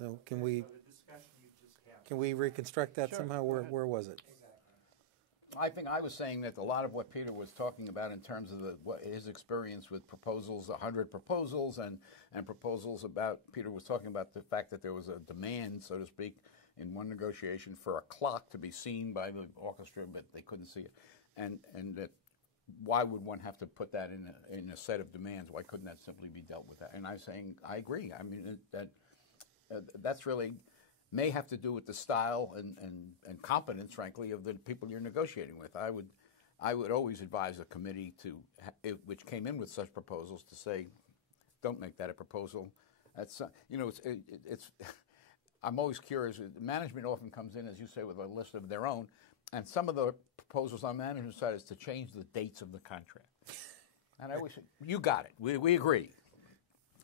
So can we reconstruct that somehow? Where was it? I think I was saying that a lot of what Peter was talking about in terms of his experience with proposals, 100 proposals, and proposals about, Peter was talking about the fact that there was a demand, so to speak, in one negotiation for a clock to be seen by the orchestra, but they couldn't see it. And that why would one have to put that in a set of demands? Why couldn't that simply be dealt with that? And I'm saying I agree. I mean, that's really may have to do with the style and competence, frankly, of the people you're negotiating with. I would always advise a committee which came in with such proposals to say, don't make that a proposal. That's it's I'm always curious. Management often comes in, as you say, with a list of their own, and some of the proposals on management's side is to change the dates of the contract. And I always say, you got it. We agree.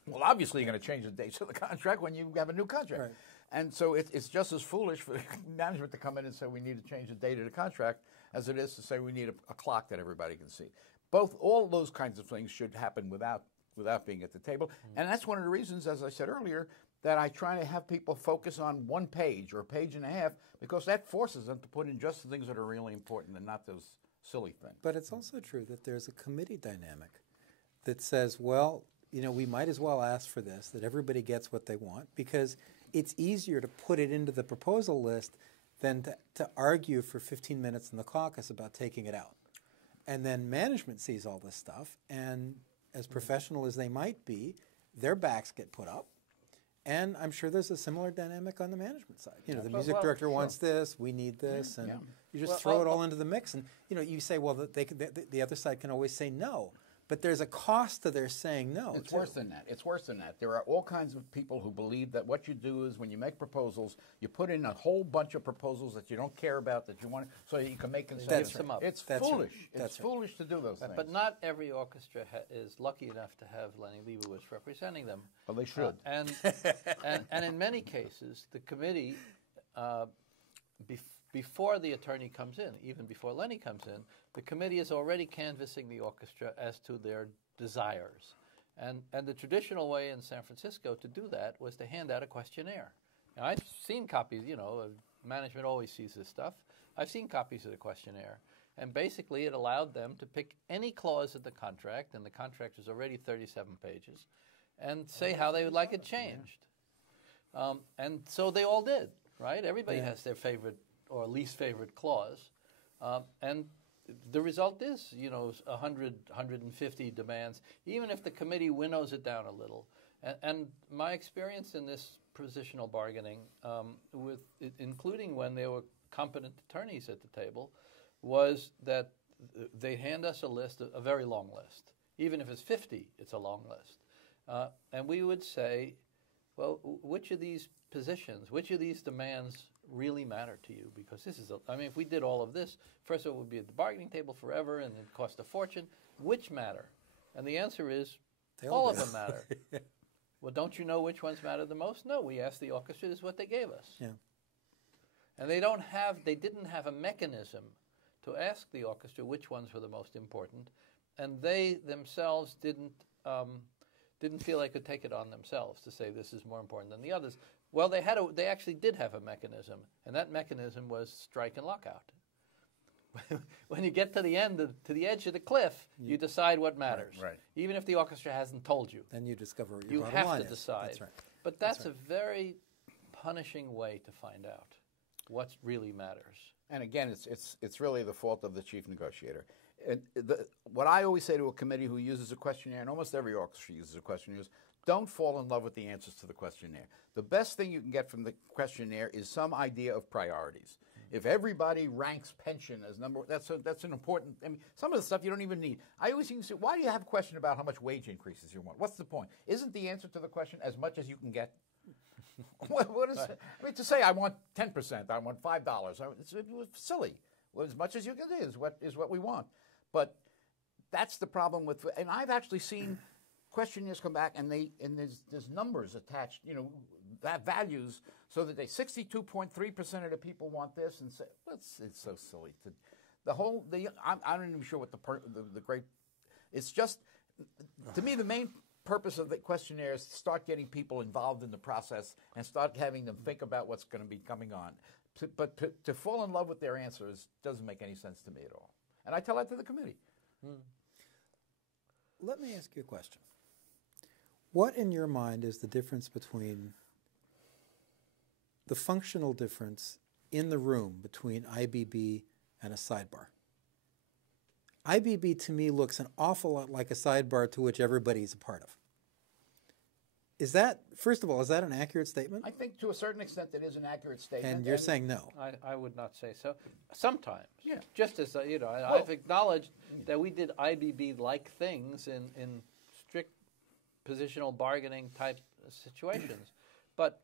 Well, obviously you're going to change the dates of the contract when you have a new contract. Right. And so it's just as foolish for management to come in and say we need to change the date of the contract as it is to say we need a clock that everybody can see. All those kinds of things should happen without being at the table. And that's one of the reasons, as I said earlier, that I try to have people focus on one page or a page and a half, because that forces them to put in just the things that are really important and not those silly things. But it's also true that there's a committee dynamic that says, well, we might as well ask for this, that everybody gets what they want, because it's easier to put it into the proposal list than to argue for 15 minutes in the caucus about taking it out. And then management sees all this stuff, and as professional as they might be, their backs get put up. And I'm sure there's a similar dynamic on the management side. The music director wants this, we need this, and you just throw it all into the mix. And you say, well, the other side can always say no. But there's a cost to their saying no. It's worse than that. It's worse than that. There are all kinds of people who believe that what you do is when you make proposals, you put in a whole bunch of proposals that you don't care about, that you want, so you can make concessions. It's foolish. It's foolish to do those things. But not every orchestra is lucky enough to have Lenny Leibowitz representing them. Well, they should. And in many cases, the committee, before the attorney comes in, even before Lenny comes in, the committee is already canvassing the orchestra as to their desires. And the traditional way in San Francisco to do that was to hand out a questionnaire. Now, I've seen copies, management always sees this stuff. I've seen copies of the questionnaire. And basically it allowed them to pick any clause of the contract, and the contract is already 37 pages, and say how they would like it changed. And so they all did, right? Everybody has their favorite or least favorite clause. And the result is, 100, 150 demands, even if the committee winnows it down a little. And my experience in this positional bargaining, including when there were competent attorneys at the table, was that they hand us a list, a very long list. Even if it's 50, it's a long list. And we would say, well, which of these positions, which of these demands really matter to you? Because this is, if we did all of this, first of all, it would be at the bargaining table forever and it'd cost a fortune. Which matter? And the answer is, all of them matter. Well, don't you know which ones matter the most? No, we asked the orchestra, this is what they gave us. Yeah. And they didn't have a mechanism to ask the orchestra which ones were the most important, and they themselves didn't feel they could take it on themselves to say this is more important than the others. Well, they actually did have a mechanism, and that mechanism was strike and lockout. When you get to the edge of the cliff, you decide what matters. Right. Even if the orchestra hasn't told you. Then you discover what you your bottom line have to decide. That's right. But that's a very punishing way to find out what really matters. And again, it's really the fault of the chief negotiator. And what I always say to a committee who uses a questionnaire, and almost every orchestra uses a questionnaire, is don't fall in love with the answers to the questionnaire. The best thing you can get from the questionnaire is some idea of priorities. If everybody ranks pension as number one, that's an important. Some of the stuff you don't even need. I always think, why do you have a question about how much wage increases you want? What's the point? Isn't the answer to the question as much as you can get? What is it? To say I want 10%, I want $5, it's silly. Well, as much as you can do is what we want. But that's the problem with. And I've actually seen questionnaires come back, and there's numbers attached, that values, so that 62.3% of the people want this, and say, well, it's so silly. I'm not even sure what the great. It's just, to me, the main purpose of the questionnaire is to start getting people involved in the process and start having them think about what's going to be coming on. But to fall in love with their answers doesn't make any sense to me at all. And I tell that to the committee. Let me ask you a question. What in your mind is the difference between the functional difference in the room between IBB and a sidebar? IBB to me looks an awful lot like a sidebar to which everybody's a part of. Is that, first of all, is that an accurate statement? I think to a certain extent it is an accurate statement. And you're saying no. I would not say so. Sometimes. Yeah. Just as, I've acknowledged that we did IBB-like things in strict positional bargaining type situations. But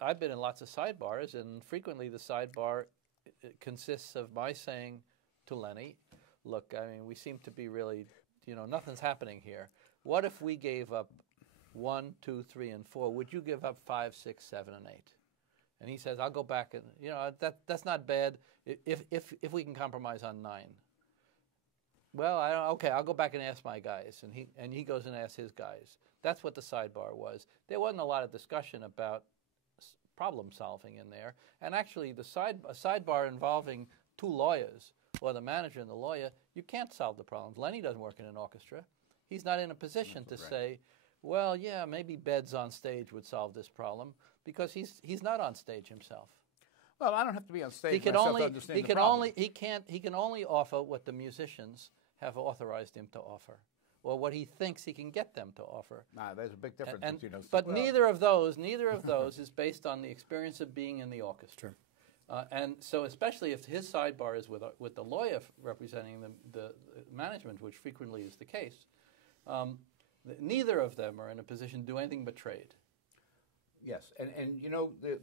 I've been in lots of sidebars, and frequently the sidebar consists of my saying to Lenny, look, I mean, we seem to be really, nothing's happening here. What if we gave up 1, 2, 3, and 4? Would you give up 5, 6, 7, and 8? And he says, I'll go back and that's not bad if we can compromise on 9. Well, I'll go back and ask my guys, and he goes and asks his guys. That's what the sidebar was. There wasn't a lot of discussion about problem solving in there, and actually a sidebar involving 2 lawyers, or the manager and the lawyer, you can't solve the problems. Lenny doesn't work in an orchestra. He's not in a position to say, well, yeah, maybe Beds on stage would solve this problem, because he's not on stage himself. Well, I don't have to be on stage to understand the problem. He can only offer what the musicians have authorized him to offer, or what he thinks he can get them to offer. There's a big difference between those. But neither of those is based on the experience of being in the orchestra. Sure. And so, especially if his sidebar is with the lawyer representing the management, which frequently is the case, neither of them are in a position to do anything but trade. Yes, and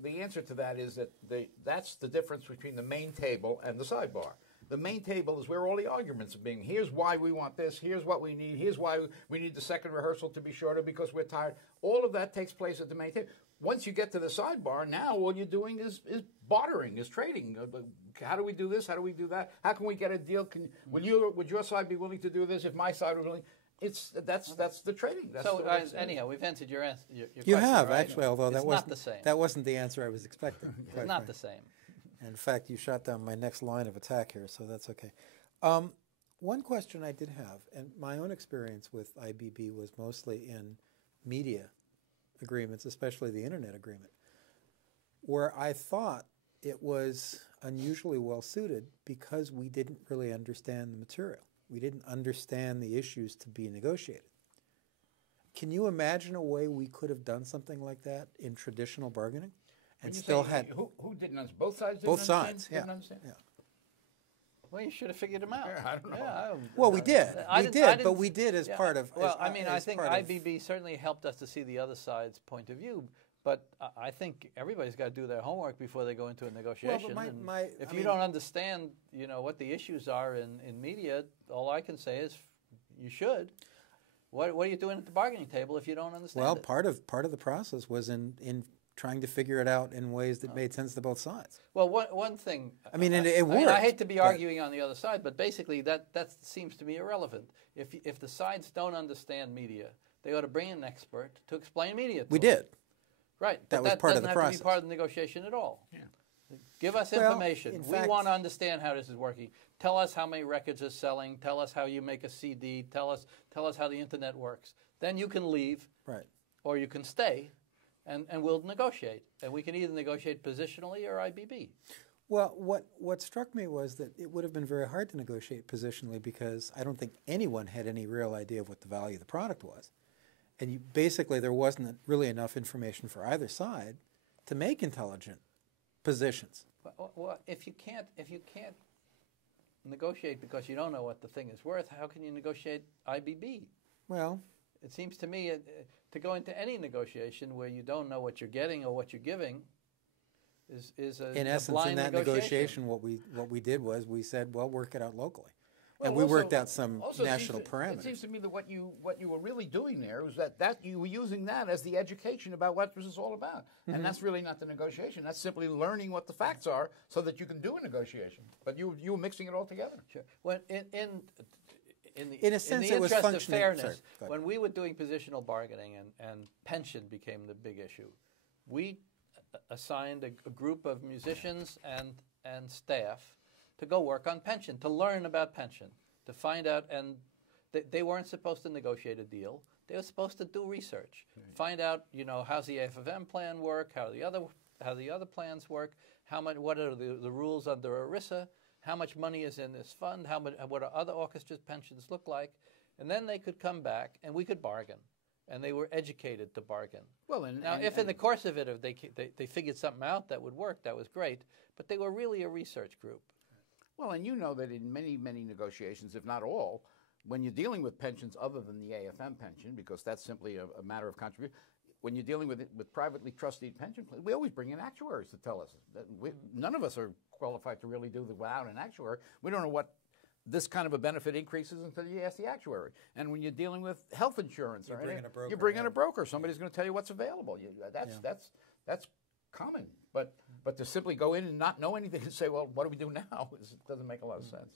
the answer to that is that that's the difference between the main table and the sidebar. The main table is where all the arguments are being. Here's why we want this. Here's what we need. Here's why we need the second rehearsal to be shorter because we're tired. All of that takes place at the main table. Once you get to the sidebar, now all you're doing is bartering, is trading. How do we do this? How do we do that? How can we get a deal? Would your side be willing to do this if my side was willing? That's the trading. That's anyhow, we've answered your You question, have, right? actually, although it's not the same. That wasn't the answer I was expecting. It's not the same. In fact, you shot down my next line of attack here, so that's okay. One question I did have, and my own experience with IBB was mostly in media agreements, especially the internet agreement, where I thought it was unusually well suited because we didn't really understand the material. We didn't understand the issues to be negotiated. Can you imagine a way we could have done something like that in traditional bargaining? And still had who didn't understand? Both sides didn't both understand? sides, yeah. Didn't understand? Yeah. Well, you should have figured them out. Yeah, I don't know. Yeah, Well, we did. But we did as part of. Well, I think IBB certainly helped us to see the other side's point of view. But I think everybody's got to do their homework before they go into a negotiation. Well, if you don't understand, what the issues are in media, all I can say is you should. What are you doing at the bargaining table if you don't understand Well, it? part of the process was in trying to figure it out in ways that made sense to both sides. Well, one thing. I mean, it worked. I hate to be arguing on the other side, but basically that seems to me irrelevant. If the sides don't understand media, they ought to bring in an expert to explain media to We them. did. Right. That was part of the process. That doesn't have to be part of the negotiation at all. Yeah. Give us information. We want to understand how this is working. Tell us how many records are selling. Tell us how you make a CD. Tell us how the internet works. Then you can leave, Right. or you can stay, and we'll negotiate. And we can either negotiate positionally or IBB. Well, what struck me was that it would have been very hard to negotiate positionally because I don't think anyone had any real idea of what the value of the product was. And basically there wasn't really enough information for either side to make intelligent positions. Well, if you can't negotiate because you don't know what the thing is worth, how can you negotiate IBB? Well, it seems to me to go into any negotiation where you don't know what you're getting or what you're giving is a in essence, blind in that negotiation, what we did was we said, well, work it out locally. Well, and we worked out some national parameters. It seems to me that what you were really doing there was that you were using that as the education about what this is all about. Mm-hmm. And that's really not the negotiation. That's simply learning what the facts are so that you can do a negotiation. But you were mixing it all together. Sure. Well, in a sense, the it was interest of functioning. fairness, Sorry, go ahead. when we were doing positional bargaining and pension became the big issue, we assigned a group of musicians and staff to go work on pension, to learn about pension, to find out, and they weren't supposed to negotiate a deal. They were supposed to do research, find out, how's the AFFM plan work, how the other plans work, what are the rules under ERISA, how much money is in this fund, what are other orchestras' pensions look like, and then they could come back and we could bargain, and they were educated to bargain. Well, if in the course of it, if they figured something out that would work, that was great, but they were really a research group. Well, and you know that in many, many negotiations, if not all, when you're dealing with pensions other than the AFM pension, because that's simply a matter of contribution, when you're dealing with privately trusteed pension plans, we always bring in actuaries to tell us. That none of us are qualified to really do without an actuary. We don't know what this kind of a benefit increases until you ask the actuary. And when you're dealing with health insurance, you bring in a broker. Somebody's going to tell you what's available. That's common. But to simply go in and not know anything and say, well, what do we do now? It doesn't make a lot of sense.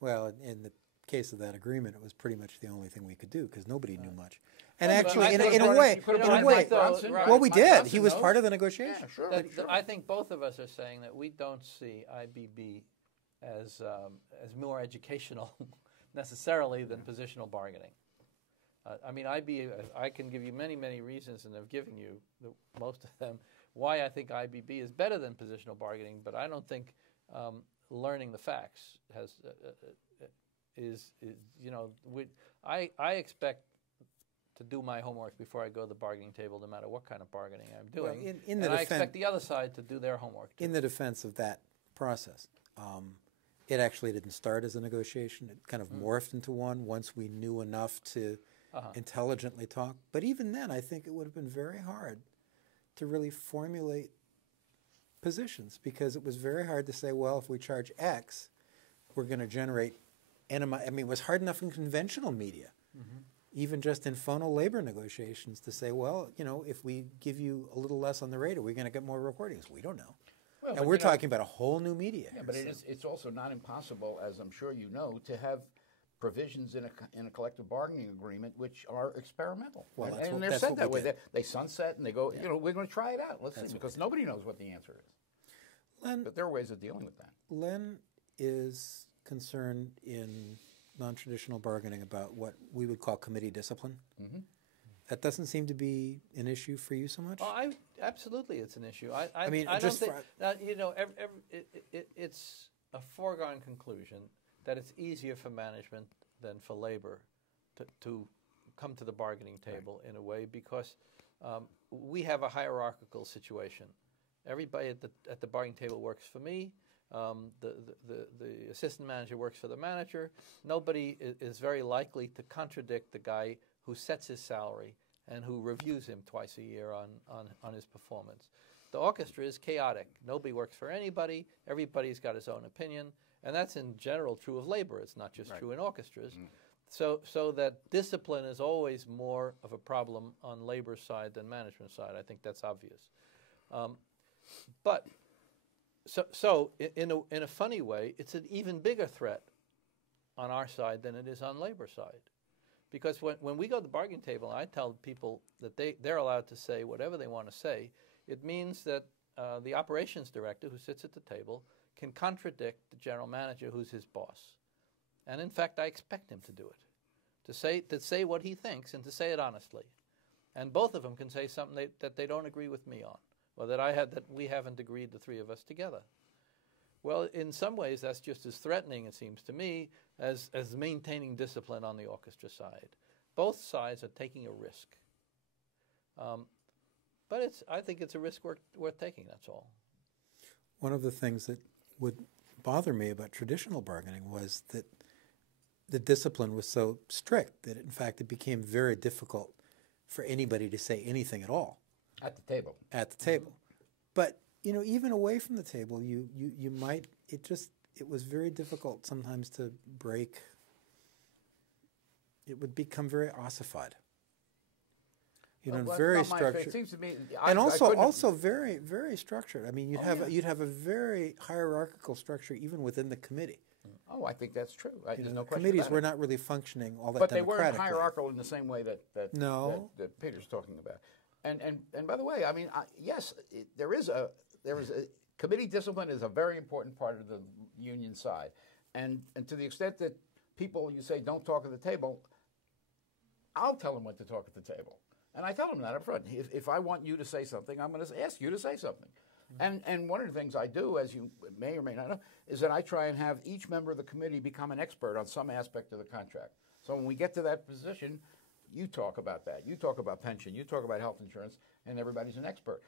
Well, in the case of that agreement, it was pretty much the only thing we could do because nobody knew much. And actually, in a way, well, we did. He was part of the negotiation. Yeah, sure. I think both of us are saying that we don't see IBB as more educational necessarily than positional bargaining. I can give you many, many reasons, and I've given you most of them, why I think IBB is better than positional bargaining, but I don't think learning the facts I expect to do my homework before I go to the bargaining table, no matter what kind of bargaining I'm doing. Well, I expect the other side to do their homework too. In the defense of that process, it actually didn't start as a negotiation. It kind of morphed into one once we knew enough to intelligently talk. But even then, I think it would have been very hard to really formulate positions because it was very hard to say, well, if we charge X, we're going to generate it was hard enough in conventional media, even just in phono labor negotiations, to say, well, if we give you a little less on the rate, are we going to get more recordings? We don't know. Well, and we're talking about a whole new media. Yeah, but it's also not impossible, as I'm sure you know, to have provisions in a collective bargaining agreement which are experimental. Well, and they're set that way. They sunset and they go, we're going to try it out. Let's see, because nobody knows what the answer is. Len, but there are ways of dealing with that. Len is concerned in non-traditional bargaining about what we would call committee discipline. That doesn't seem to be an issue for you so much? Oh, absolutely it's an issue. I just don't think, it's a foregone conclusion that it's easier for management than for labor to come to the bargaining table in a way because we have a hierarchical situation. Everybody at the bargaining table works for me. The assistant manager works for the manager. Nobody is very likely to contradict the guy who sets his salary and who reviews him twice a year on his performance. The orchestra is chaotic. Nobody works for anybody. Everybody's got his own opinion. And that's in general true of labor. It's not just true in orchestras. So that discipline is always more of a problem on labor side than management side. I think that's obvious. So in a funny way, it's an even bigger threat on our side than it is on labor side. Because when we go to the bargaining table, I tell people that they're allowed to say whatever they want to say. It means that the operations director who sits at the table can contradict the general manager who's his boss. And in fact, I expect him to do it, to say what he thinks and to say it honestly. And both of them can say something that they don't agree with me on, or that we haven't agreed, the three of us together. Well, in some ways, that's just as threatening, it seems to me, as maintaining discipline on the orchestra side. Both sides are taking a risk. But I think it's a risk worth taking, that's all. One of the things that would bother me about traditional bargaining was that the discipline was so strict that, in fact, it became very difficult for anybody to say anything at all. At the table. At the table. But, even away from the table, you might, it was very difficult sometimes to break. It would become very ossified. Very structured. It seems to me, and also very, very structured. I mean, you'd have a very hierarchical structure even within the committee. Oh, I think that's true. There's no question Committees about were it. not really functioning all that But they weren't democratically. hierarchical in the same way that No. that Peter's talking about. And by the way, I mean, yes, there is a committee discipline is a very important part of the union side, and to the extent that people you say don't talk at the table, I'll tell them what to talk at the table, and I tell them that up front. If I want you to say something, I'm going to ask you to say something. And one of the things I do, as you may or may not know, is that I try and have each member of the committee become an expert on some aspect of the contract. So when we get to that position, you talk about that. You talk about pension. You talk about health insurance, and everybody's an expert.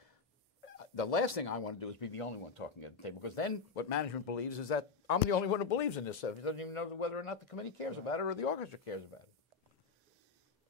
The last thing I want to do is be the only one talking at the table, because then what management believes is that I'm the only one who believes in this stuff. He doesn't even know whether or not the committee cares about it or the orchestra cares about it.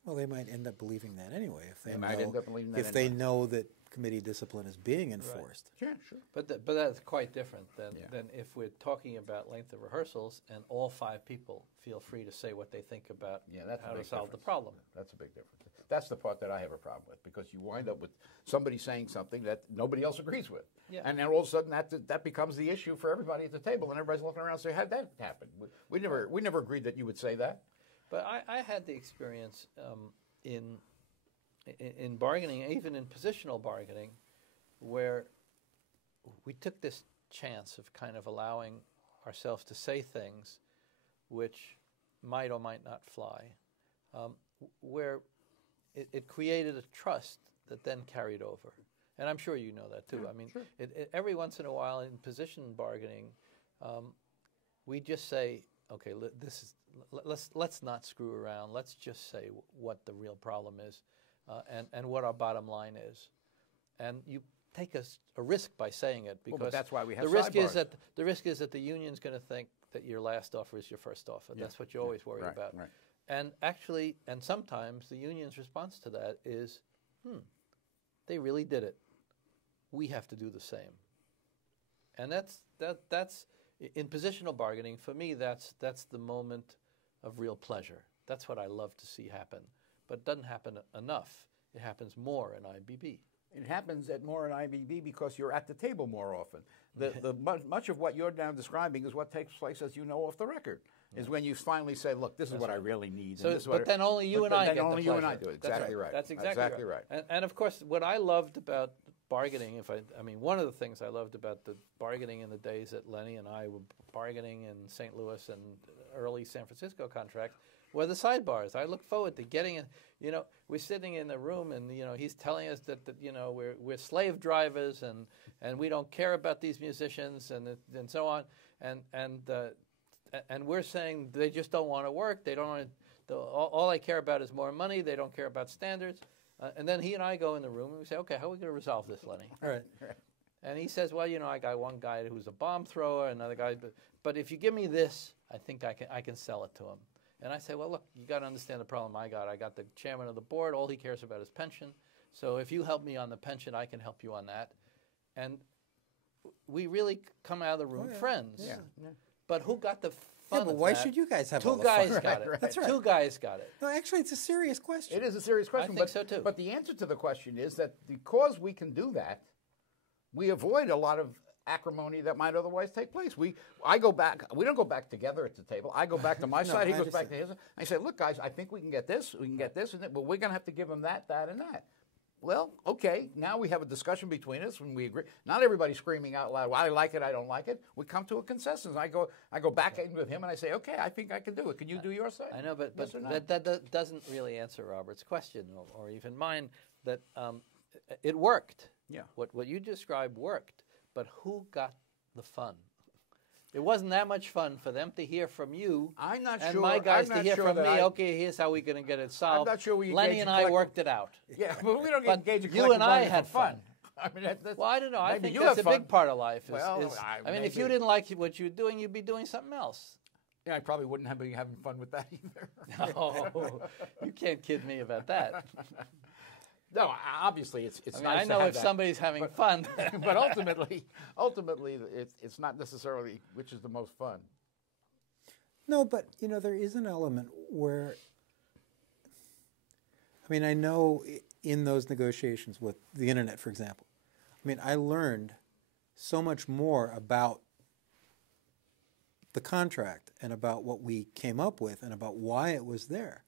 Well, they might end up believing that anyway if they, might end up believing that they know that committee discipline is being enforced. Yeah, sure. But that's quite different than if we're talking about length of rehearsals and all 5 people feel free to say what they think about how to solve the problem. That's a big difference. That's the part that I have a problem with, because you wind up with somebody saying something that nobody else agrees with. Yeah. And then all of a sudden that becomes the issue for everybody at the table, and everybody's looking around and saying, how'd that happen? We never agreed that you would say that. But I had the experience in bargaining, even in positional bargaining, where we took this chance of kind of allowing ourselves to say things which might or might not fly, where it created a trust that then carried over. And I'm sure you know that too. Yeah, I mean, sure. Every once in a while in position bargaining, we just say, okay, let's not screw around. Let's just say what the real problem is, and what our bottom line is. And you take a risk by saying it, because but that's why we have the risk is sidebars. the risk is that the union's going to think that your last offer is your first offer. Yeah. That's what you always worry about. Right. And actually, and sometimes the union's response to that is, they really did it. We have to do the same. And that's in positional bargaining, for me, that's the moment of real pleasure. That's what I love to see happen. But it doesn't happen enough. It happens more in IBB. It happens more in IBB because you're at the table more often. Much of what you're now describing is what takes place, as you know, off the record. Is when you finally say, "Look, this is what I really need." So, but then only you and I get the pleasure. Only you and I do it. Exactly right. That's exactly right. And of course, what I loved about bargaining, I mean, one of the things I loved about the bargaining in the days that Lenny and I were bargaining in St. Louis and early San Francisco contracts were the sidebars. I look forward to getting in. You know, we're sitting in the room, and he's telling us that we're slave drivers, and we don't care about these musicians, and so on, and we're saying they just don't want to work. They don't want to. All they care about is more money. They don't care about standards. And then he and I go in the room and we say, okay, how are we going to resolve this, Lenny? All right. And he says, well, I got one guy who's a bomb thrower, another guy, but if you give me this, I think I can sell it to him. And I say, well, look, you got to understand the problem I got. I got the chairman of the board. All he cares about is pension. So if you help me on the pension, I can help you on that. And we really come out of the room friends. Yeah. But who got the fun? Yeah, but why should you guys have all Two the guys fun? got it. Right. That's right. 2 guys got it. No, actually, it's a serious question. It is a serious question. I think so too. But the answer to the question is that because we can do that, we avoid a lot of acrimony that might otherwise take place. I go back. We don't go back together at the table. I go back to my side. He goes back to his. I say, look, guys, I think we can get this. We can get this, and that, but we're going to have to give him that, and that. Well, okay. Now we have a discussion between us when we agree. Not everybody's screaming out loud. Well, I like it. I don't like it. We come to a consensus. I go back in with him, and I say, okay, I think I can do it. Can you do your side? I know, but Yes or no? that doesn't really answer Robert's question, or even mine. That it worked. Yeah. What you described worked, but who got the fun? It wasn't that much fun for them to hear from you. I'm not and sure. my guys I'm to not hear sure from that me. I- Okay, here's how we're going to get it solved. I'm not sure we Lenny engage and in I collective- worked it out. Yeah, but we don't But engage in you and I collective had bargaining for fun. I mean, that's, Well, I don't know. I maybe think you that's a have fun. big part of life. Well, I mean, if you maybe. didn't like what you were doing, you'd be doing something else. Yeah, I probably wouldn't have been having fun with that either. No, you can't kid me about that. No, obviously it's I mean, nice I to know have if that. somebody's having fun. But ultimately, it's not necessarily which is the most fun. No, but there is an element where, I mean, I know in those negotiations with the internet, for example, I mean, I learned so much more about the contract and about what we came up with and about why it was there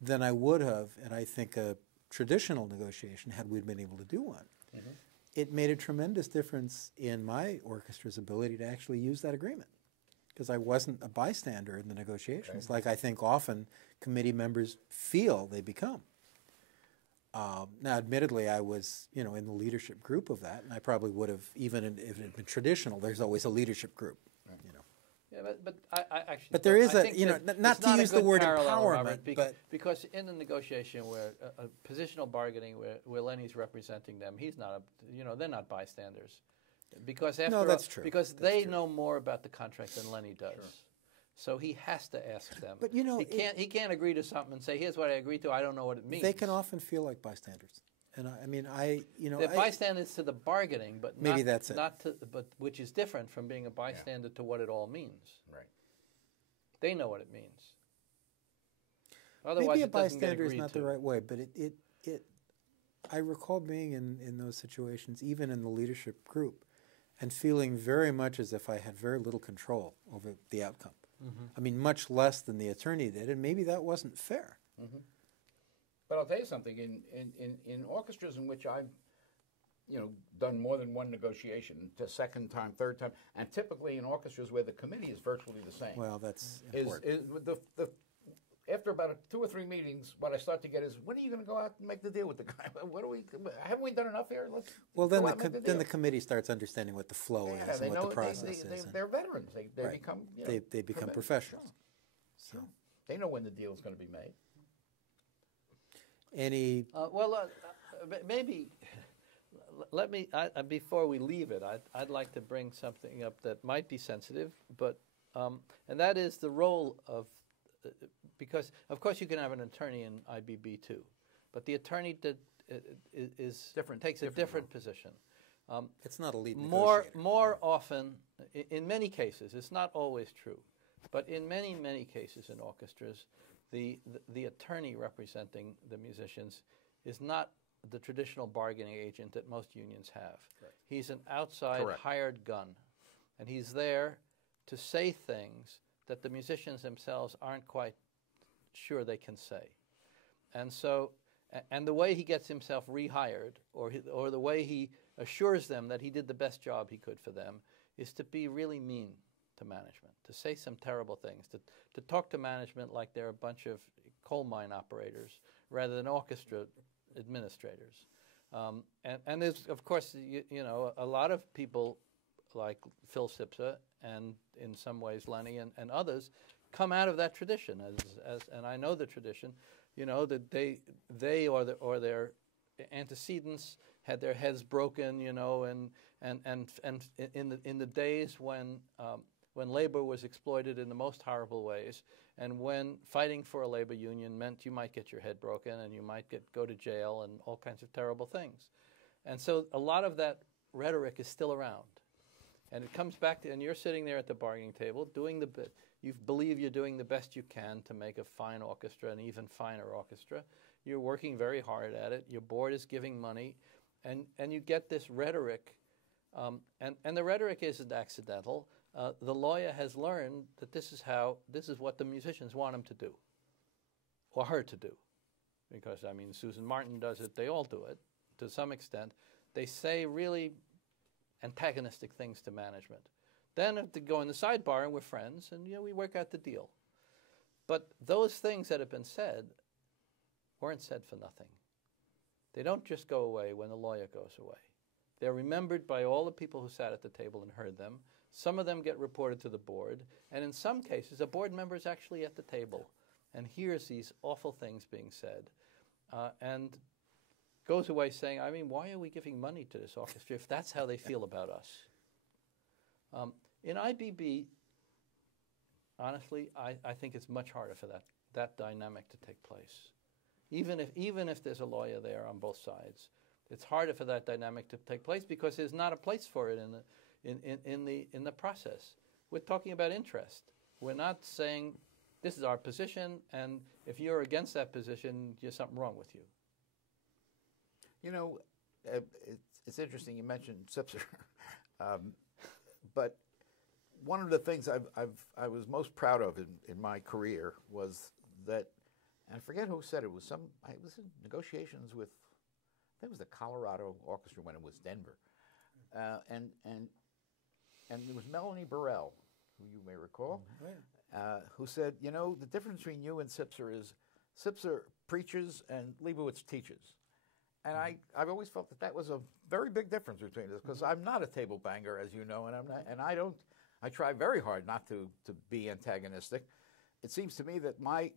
than I would have, and I think a traditional negotiation had we been able to do one. Mm-hmm. It made a tremendous difference in my orchestra's ability to actually use that agreement because I wasn't a bystander in the negotiations like I think often committee members feel they become. Now, admittedly, I was, in the leadership group of that, and I probably would have, even if it had been traditional, there's always a leadership group, Yeah, but I actually. But there is not to use the word empowerment, Robert, but because in the negotiation where positional bargaining, where Lenny's representing them, he's not. They're not bystanders, because after no, that's true. Because that's they true. know more about the contract than Lenny does. Sure. So he has to ask them. But he can't agree to something and say, "Here's what I agreed to. I don't know what it means." They can often feel like bystanders, and they're bystanders to the bargaining, but maybe that's it. Not to, but which is different from being a bystander to what it all means. Right. They know what it means. Otherwise, maybe a it doesn't get bystander is agreed not to. the right way, but it. I recall being in those situations, even in the leadership group, and feeling very much as if I had very little control over the outcome. Mm-hmm. I mean, much less than the attorney did, and maybe that wasn't fair. Mm-hmm. But I'll tell you something. In orchestras in which I've done more than one negotiation, the second time, third time, and typically in orchestras where the committee is virtually the same. Well, that's important. After about 2 or 3 meetings, what I start to get is, when are you going to go out and make the deal with the guy? Haven't we done enough here? Then the committee starts understanding what the flow is and what the process is. They're veterans. They right. become they become professionals. Sure. So they know when the deal is going to be made. Any? Maybe. Let me before we leave it. I'd like to bring something up that might be sensitive, but and that is the role of. Because of course you can have an attorney in IBB too, but the attorney takes a different position. It's not a lead negotiator. More often, in many cases, it's not always true, but in many cases in orchestras, the attorney representing the musicians is not the traditional bargaining agent that most unions have. Right. He's an outside hired gun, and he's there to say things that the musicians themselves aren't quite sure they can say. And so, and the way he gets himself rehired, or the way he assures them that he did the best job he could for them, is to be really mean to management, to say some terrible things, to talk to management like they're a bunch of coal mine operators rather than orchestra administrators. And there's, of course, a lot of people like Phil Sipsa and in some ways Lenny and others come out of that tradition, and I know the tradition, that they or their antecedents had their heads broken, and in the days when labor was exploited in the most horrible ways, and when fighting for a labor union meant you might get your head broken and you might go to jail and all kinds of terrible things, and so a lot of that rhetoric is still around. And it comes back to, and you're sitting there at the bargaining table you believe you're doing the best you can to make a fine orchestra, an even finer orchestra. You're working very hard at it. Your board is giving money, and you get this rhetoric, and the rhetoric isn't accidental. The lawyer has learned that this is what the musicians want him to do, or her to do, because Susan Martin does it. They all do it to some extent. They say really antagonistic things to management. Then to go in the sidebar and we're friends and we work out the deal. But those things that have been said weren't said for nothing. They don't just go away when the lawyer goes away. They're remembered by all the people who sat at the table and heard them. Some of them get reported to the board, and in some cases a board member is actually at the table and hears these awful things being said and goes away saying, why are we giving money to this orchestra if that's how they feel about us? In IBB, honestly, I think it's much harder for that dynamic to take place. Even if there's a lawyer there on both sides, it's harder for that dynamic to take place because there's not a place for it in the process. We're talking about interest. We're not saying this is our position, and if you're against that position, there's something wrong with you. It's interesting you mentioned Sipser, but one of the things I was most proud of in my career was that, and I forget who said it, I was in negotiations with, I think it was the Colorado Orchestra when it was Denver. And there was Melanie Burrell, who you may recall, who said, you know, the difference between you and Sipser is Sipser preaches and Leibowitz teaches. And I've always felt that was a very big difference between us, because I'm not a table banger, as you know, and I try very hard not to be antagonistic. It seems to me that my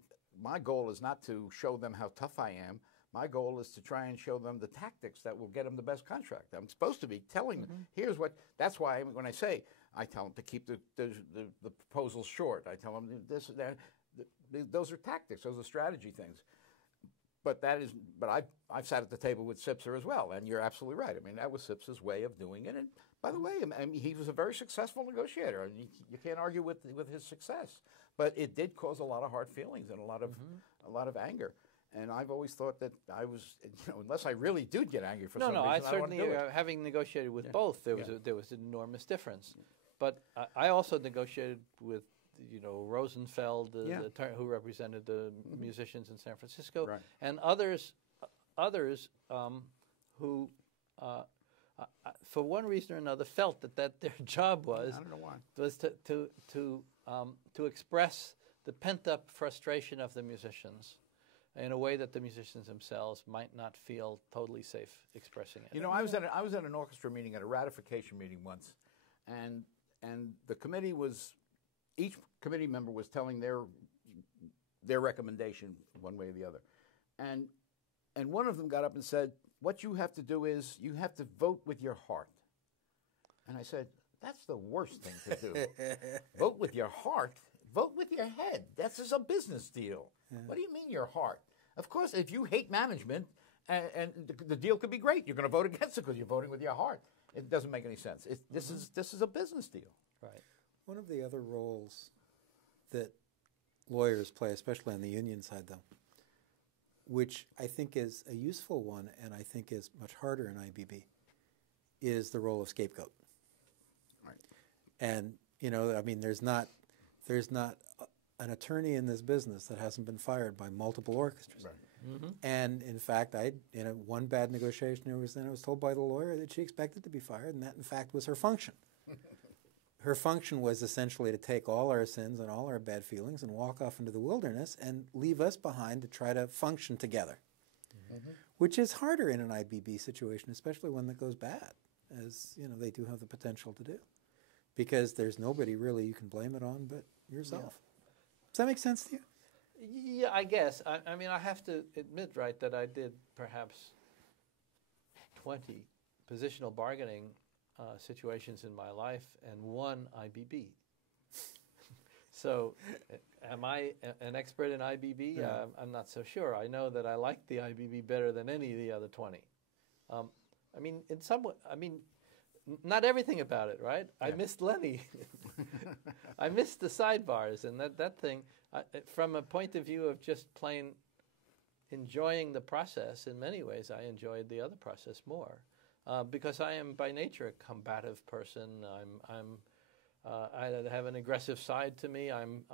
goal is not to show them how tough I am. My goal is to try and show them the tactics that will get them the best contract. I'm supposed to be telling them, here's what, that's why when I tell them to keep the proposals short. I tell them this, that, those are tactics, those are strategy things. But I've sat at the table with Sipser as well, and you're absolutely right. I mean, that was Sipser's way of doing it. And by the way, I mean, he was a very successful negotiator, and you can't argue with his success. But it did cause a lot of hard feelings and a lot of anger. And I've always thought that I was, you know, unless I really do get angry for some reason, I don't certainly, wanna do it. having negotiated with both, there was an enormous difference. But I also negotiated with, you know, Rosenfeld, the attorney who represented the musicians in San Francisco, and others who, for one reason or another, felt that their job was I don't know why. to express the pent-up frustration of the musicians in a way that the musicians themselves might not feel totally safe expressing it. You know, I was at an orchestra meeting, at a ratification meeting once, and the committee was, each committee member was telling their recommendation one way or the other, and one of them got up and said, "What you have to do is you have to vote with your heart." And I said, "That's the worst thing to do. Vote with your heart. Vote with your head. That's just a business deal. What do you mean your heart? Of course, if you hate management, and the deal could be great, you're going to vote against it because you're voting with your heart. It doesn't make any sense. This is a business deal." Right. One of the other roles that lawyers play, especially on the union side, though, which I think is a useful one and I think is much harder in IBB, is the role of scapegoat. Right. And, you know, I mean, there's not an attorney in this business that hasn't been fired by multiple orchestras. Right. And in fact, in one bad negotiation I was told by the lawyer that she expected to be fired, and that in fact was her function. Her function was essentially to take all our sins and all our bad feelings and walk off into the wilderness and leave us behind to try to function together, which is harder in an IBB situation, especially one that goes bad, as you know they do have the potential to do, because there's nobody really you can blame it on but yourself. Yeah. Does that make sense to you? Yeah, I guess. I mean, I have to admit, right, that I did perhaps 20 positional bargaining situations in my life and one IBB. So, am I an expert in IBB? Yeah. I'm not so sure. I know that I like the IBB better than any of the other 20. I mean, in some way, I mean, not everything about it, right? Yeah. I missed Lenny. I missed the sidebars and that thing. From a point of view of just plain enjoying the process, in many ways, I enjoyed the other process more. Because I am by nature a combative person. I have an aggressive side to me. I'm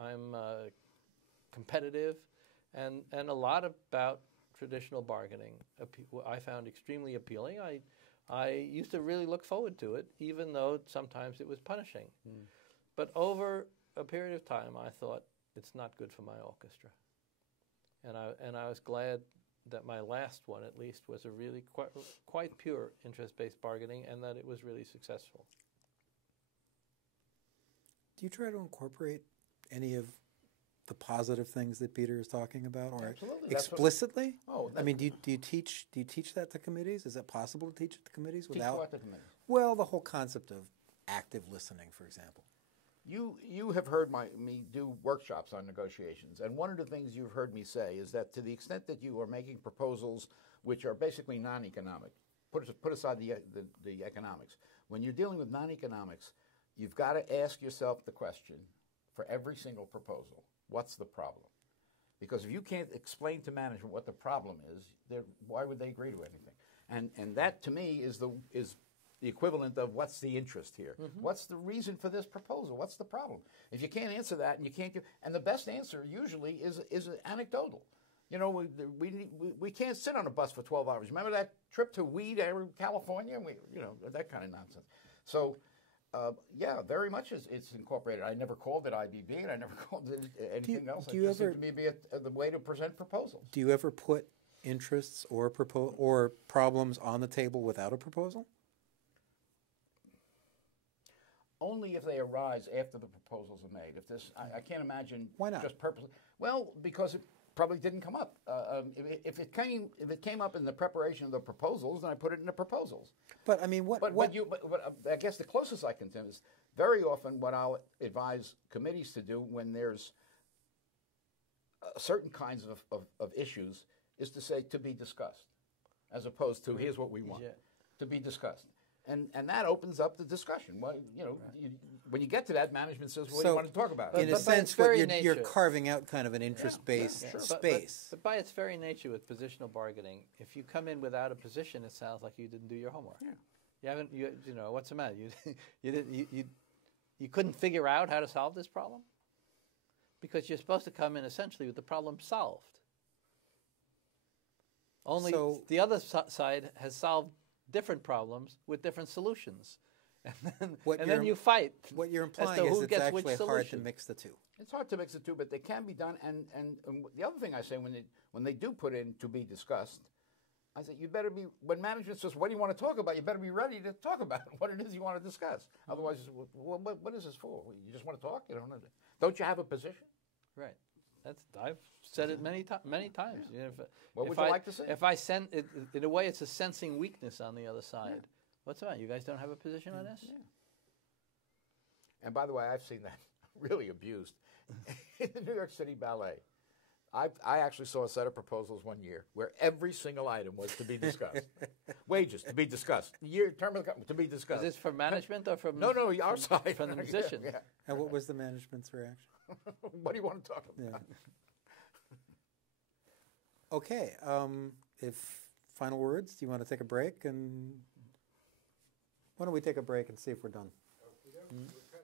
competitive, and a lot about traditional bargaining I found extremely appealing. I used to really look forward to it, even though sometimes it was punishing. But over a period of time, I thought it's not good for my orchestra, and I was glad that my last one, at least, was a really quite pure interest-based bargaining, and that it was really successful. Do you try to incorporate any of the positive things that Peter is talking about, or absolutely. Explicitly? I mean, do you teach that to committees? Is it possible to teach it to committees without? Teach what to committees? Well, the whole concept of active listening, for example. You have heard me do workshops on negotiations, and one of the things you've heard me say is that to the extent that you are making proposals which are basically non-economic, put aside the economics. When you're dealing with non-economics, you've got to ask yourself the question for every single proposal: what's the problem? Because if you can't explain to management what the problem is, why would they agree to anything? And that to me is the equivalent of what's the interest here? What's the reason for this proposal? What's the problem? If you can't answer that, and you can't give, and the best answer usually is anecdotal. You know, we can't sit on a bus for 12 hours. Remember that trip to California? That kind of nonsense. So, yeah, very much it's incorporated. I never called it IBB, and I never called it anything else. It just seemed to me be the way to present proposals. Do you ever put interests or problems on the table without a proposal? Only if they arise after the proposals are made. If this, I can't imagine. Why not? Just purposely. Well, because it probably didn't come up. If it came up in the preparation of the proposals, then I put it in the proposals. But I mean, what? But I guess the closest I can tell is very often what I'll advise committees to do when there's certain kinds of issues is to say to be discussed, as opposed to here's what we want to be discussed. And that opens up the discussion. Well, when you get to that, management says, "What do you want to talk about?" In a sense, you're carving out kind of an interest-based space. But by its very nature, with positional bargaining, if you come in without a position, it sounds like you didn't do your homework. Yeah. You haven't. You know what's the matter? You couldn't figure out how to solve this problem because you're supposed to come in essentially with the problem solved. Only the other side has solved different problems with different solutions, and then you fight. What you're implying is it's actually hard to mix the two. It's hard to mix the two, but they can be done. And the other thing I say when they do put in to be discussed, I say you better be, when management says, "What do you want to talk about?" You better be ready to talk about what it is you want to discuss. Otherwise, what is this for? You just want to talk? Don't you have a position? Right. I've said it many times. Yeah. What would you like to say? If I send it, in a way, it's a sensing weakness on the other side. Yeah. What's the matter? You guys don't have a position on this? Yeah. And by the way, I've seen that really abused in the New York City Ballet. I actually saw a set of proposals one year where every single item was to be discussed. Wages to be discussed. Term of the to be discussed. Is this from management or from No, our side. From the musicians? Yeah. And what was the management's reaction? What do you want to talk about? Yeah. Okay. If final words, do you want to take a break? And why don't we take a break and see if we're done?